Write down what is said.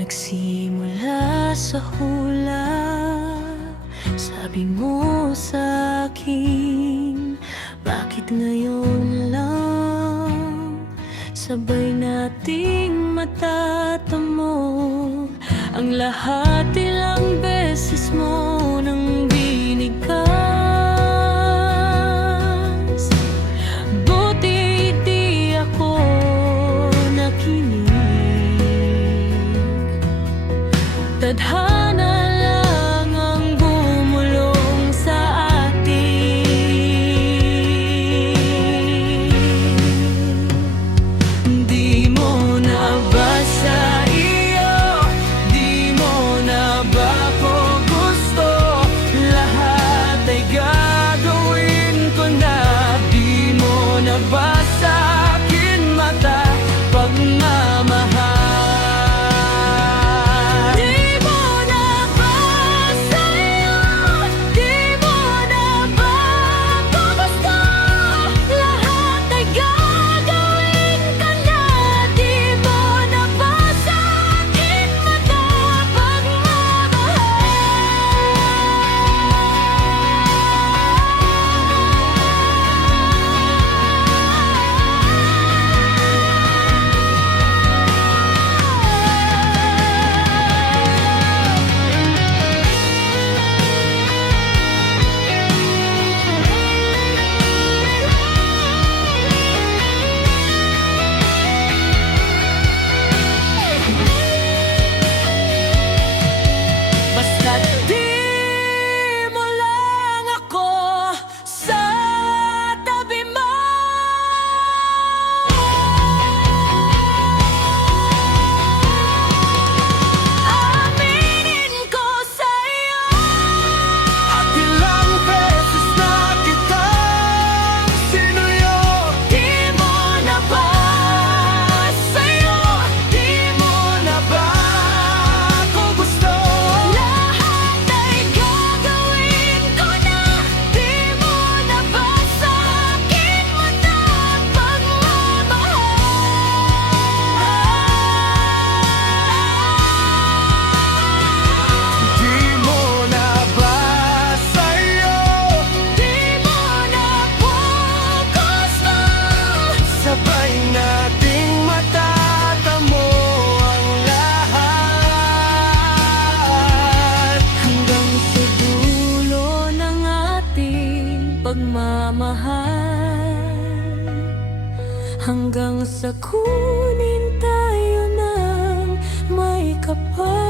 Nagsimula sa hula, sabi mo sa'kin, bakit ngayon lang sabay nating matatamo ang lahat? Ilang beses mo nang binigkas, buti di ako nakinig. Tadhana lang ang bumulong sa atin. Di mo na ba sa iyo, di mo na ba ko gusto? Lahat ay gagawin ko na. Di mo na ba sa akin mata pagmamahal? Pagmamahal, hanggang sa kunin tayo ng may kapal.